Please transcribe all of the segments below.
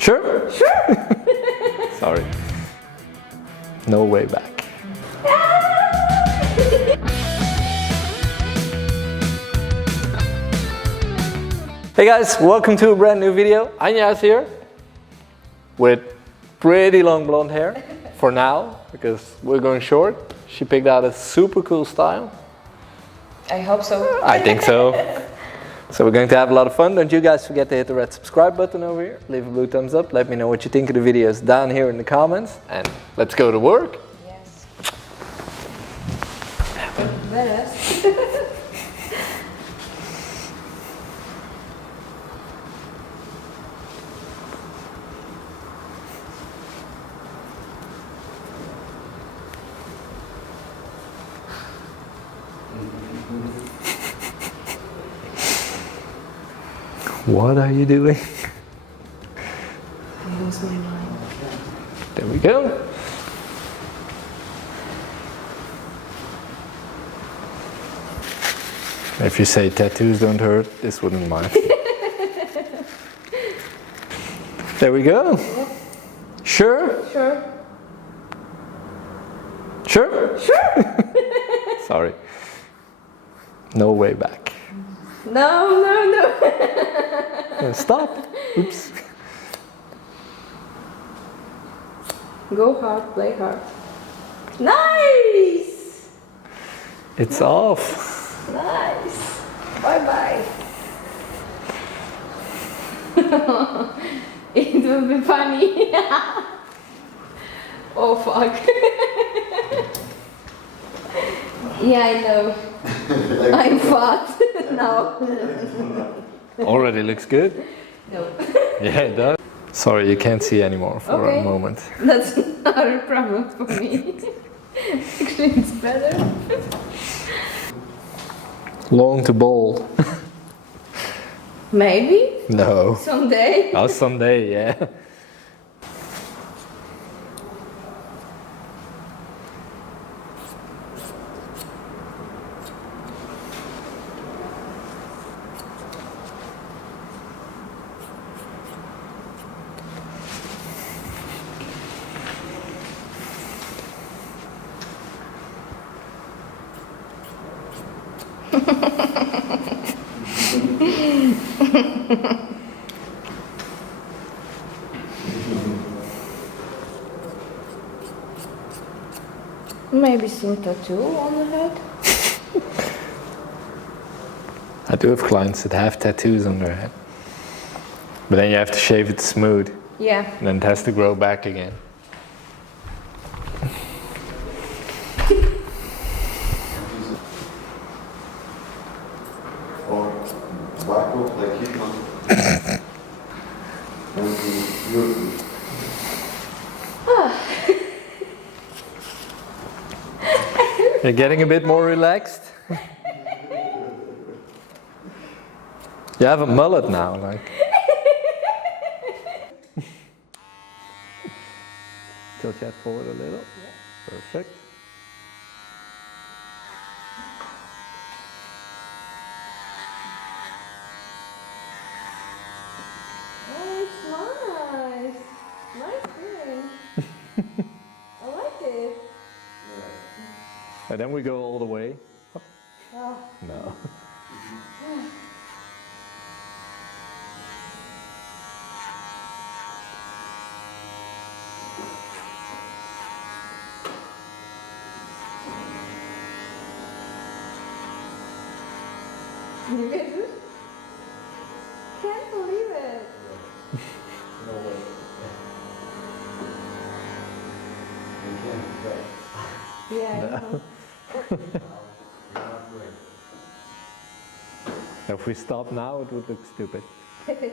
Sure? Sure! Sorry. No way back. Hey guys, welcome to a brand new video. Anja is here with pretty long blonde hair for now, because we're going short. She picked out a super cool style. I hope so. I think so. So we're going to have a lot of fun. Don't you guys forget to hit the red subscribe button over here. Leave a blue thumbs up. Let me know what you think of the videos down here in the comments. And let's go to work. Yes. Better. What are you doing? I lose my mind. There we go. If you say tattoos don't hurt, this wouldn't mind. There we go. Yep. Sure? Sure. Sure? Sure! Sorry. No way back. No. Stop. Oops. Go hard, play hard. Nice! It's off. Nice. Bye-bye. It will be funny. Oh fuck. Yeah, I know. I'm fat now. Already looks good. No. Yeah, it does. Sorry, you can't see anymore for a moment. That's not a problem for me. Actually, it's better. Long to bold. Maybe. No. Someday. Oh, someday, yeah. Maybe some tattoo on the head. I do have clients that have tattoos on their head. But then you have to shave it smooth. Yeah. And then it has to grow back again. Or tobacco, like Hitman. You're getting a bit more relaxed? You have a mullet now, like. Tilt your head forward a little. Perfect. Oh, it's nice. Nice thing. I like it. And then we go all the way. Oh. No. You get it? Can't believe it. No way. You can't, Yeah, I know. If we stop now, it would look stupid. I think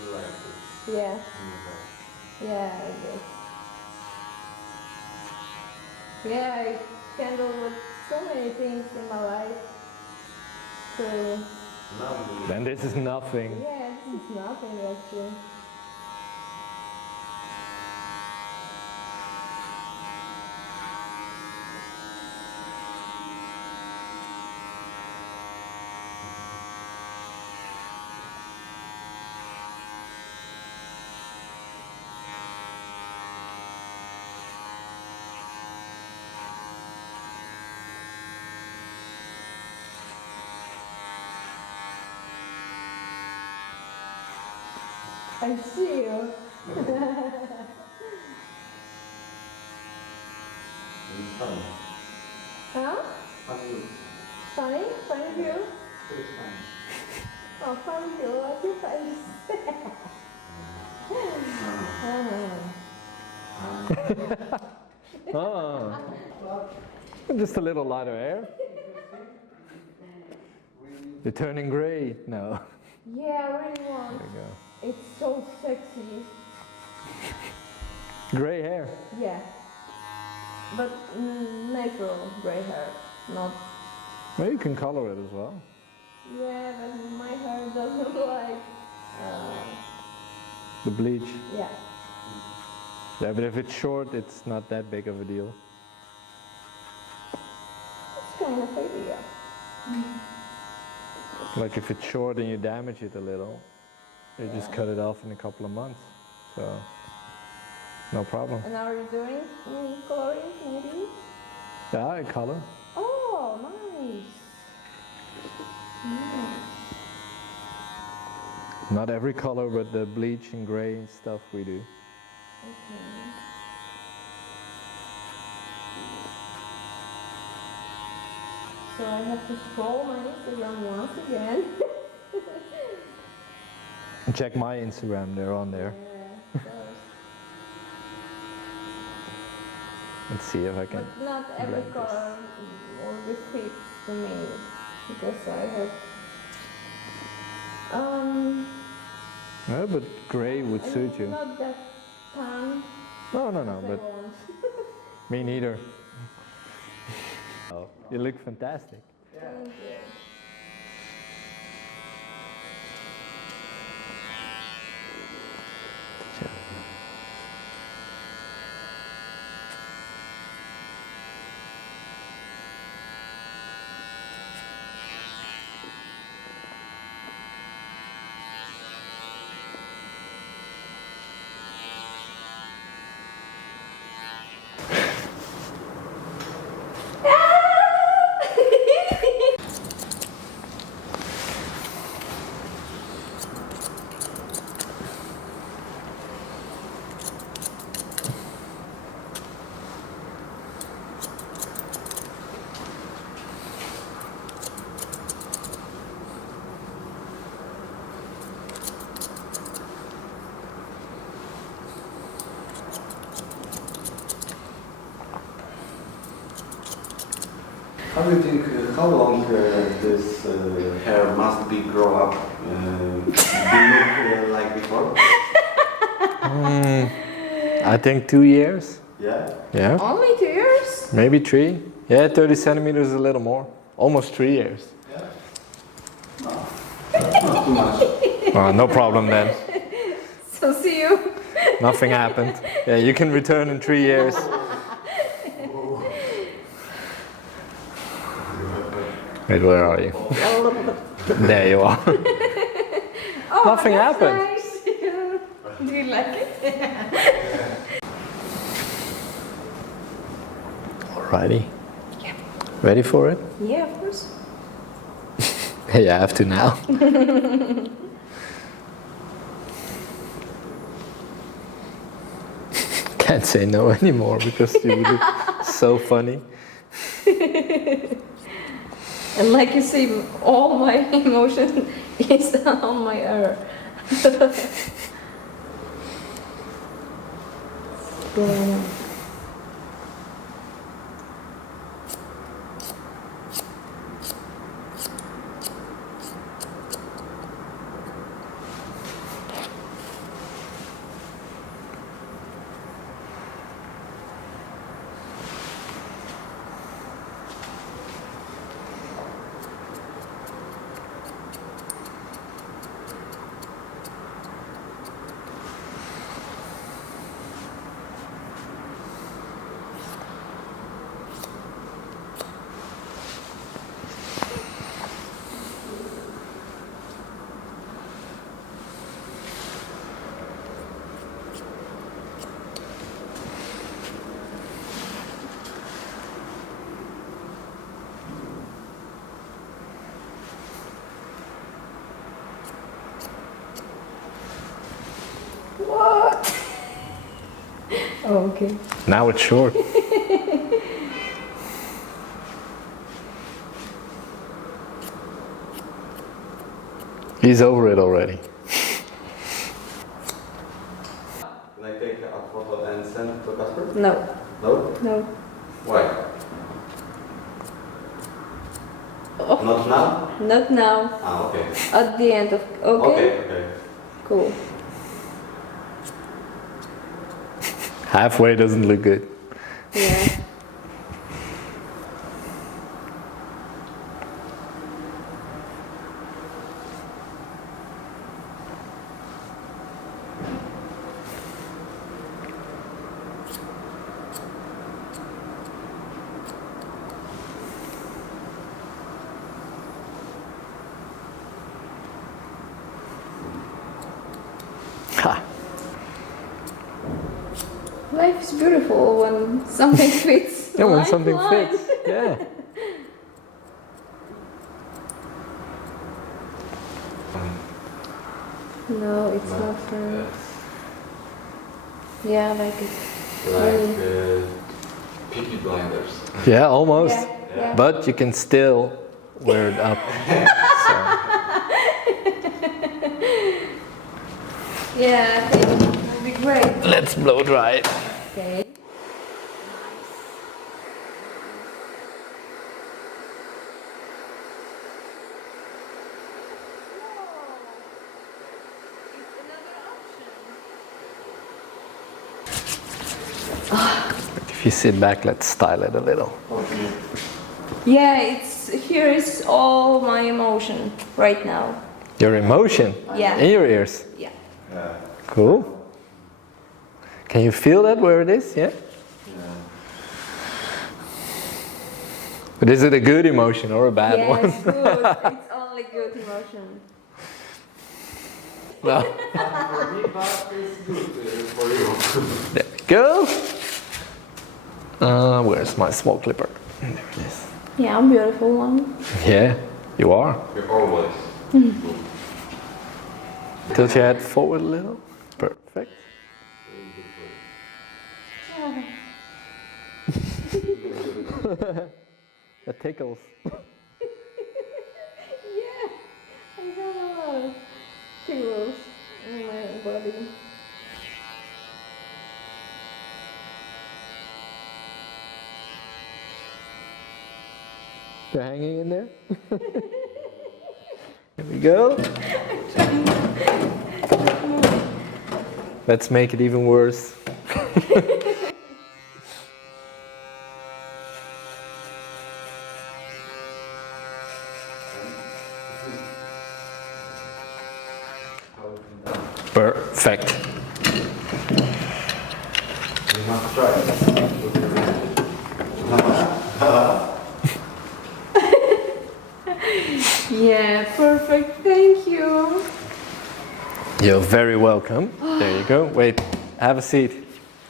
you like it. Yeah. Yeah, I do. Yeah, I handle with so many things in my life. So, Then this is nothing. yeah, this is nothing actually. I see you. It's funny. Huh? Funny. Funny? Funny view? It's funny. Oh, funny view, like your face. Oh, just a little lighter hair. You're turning gray. No. Yeah, I really want. There you go. It's so sexy. Gray hair. Yeah. But natural gray hair, not. Well, you can color it as well. Yeah, but my hair doesn't like. The bleach. Yeah. Yeah, but if it's short, it's not that big of a deal. It's kind of idea. Like if it's short and you damage it a little, you just cut it off in a couple of months. So, no problem. And are you doing coloring maybe? Yeah, I color. Oh, nice. Not every color, but the bleach and gray stuff we do. Okay. So I have to scroll my Instagram once again. Check my Instagram, they're on there. Yeah, first. Let's see if I can. But not every blend color will be fit to me because I have No, but gray would I'm suit you. not that tan. No, as I but want. me neither. Oh, you look fantastic. Thank you. How do you think, how long this hair must be grow up? Do you look like before? I think 2 years. Yeah? Yeah. Only 2 years? Maybe 3. Yeah, 30 centimeters, a little more. Almost 3 years. Yeah. No, that's not too much. Oh, no problem then. So see you. Nothing happened. Yeah, you can return in 3 years. Wait, where are you? There you are. Oh, Nothing that's happened. Nice. Do you like it? Alrighty. Yeah. Ready for it? Yeah, of course. Yeah, I have to now. Can't say no anymore because you look so funny. And like you see, all my emotion is on my hair. Yeah. Oh, okay. Now it's short. He's over it already. Can I take a photo and send it to Casper? No, No? no. Why? Oh, Not now? not now. Ah, okay. At the end of. Okay? Okay, okay. Cool. Halfway doesn't look good. Yeah. Ha. Life is beautiful when something fits. Yeah, when Life something line. fits. Yeah. No, it's No. not fun. Yeah, I like it. Like Peaky Blinders. Yeah, almost. Yeah, yeah. But you can still wear it up. So. Yeah, I think it would be great. Let's blow dry it. Okay. If you sit back, let's style it a little. Okay. Yeah, it's here is all my emotion right now. Your emotion Yeah. in your ears. Yeah. Yeah. Cool. Can you feel that where it is? Yeah. Yeah. But is it a good emotion or a bad Yeah, one? it's good. It's only good emotion. No. For me, but it's good for you. There we go. Where's my small clipper? There it is. Yeah, I'm beautiful one. Yeah, you are. You're always. Tilt your head forward a little. Perfect. That tickles. Yeah, I got a lot of tingles in my body. They're hanging in there. Here we go. Let's make it even worse. Perfect. You must try. Yeah, perfect. Thank you. You're very welcome. There you go. Wait, have a seat.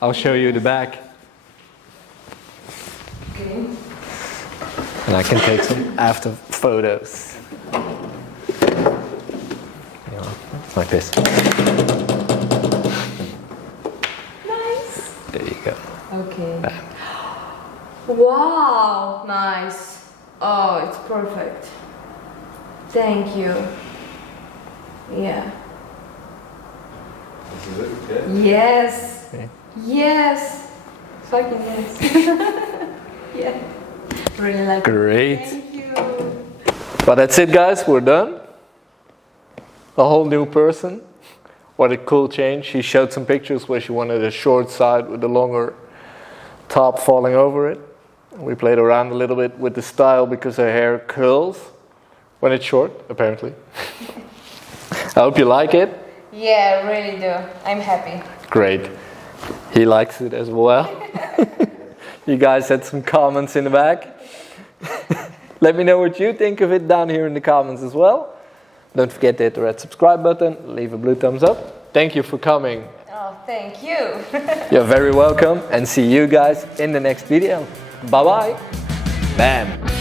I'll show you the back. Okay. And I can take some after photos. Yeah, like this. Nice. There you go. Okay. Bam. Wow, nice. Oh, it's perfect. Thank you. Yeah. This is it, yeah? Yes. Okay. Yes. Fucking yes. Yeah. Really like it. Great. Thank you. But that's it, guys. We're done. A whole new person. What a cool change. She showed some pictures where she wanted a short side with the longer top falling over it. We played around a little bit with the style because her hair curls when it's short, apparently. I hope you like it. Yeah, I really do. I'm happy. Great. He likes it as well. You guys had some comments in the back. Let me know what you think of it down here in the comments as well. Don't forget to hit the red subscribe button, leave a blue thumbs up. Thank you for coming. Oh, thank you. You're very welcome and see you guys in the next video. Bye bye. Bam.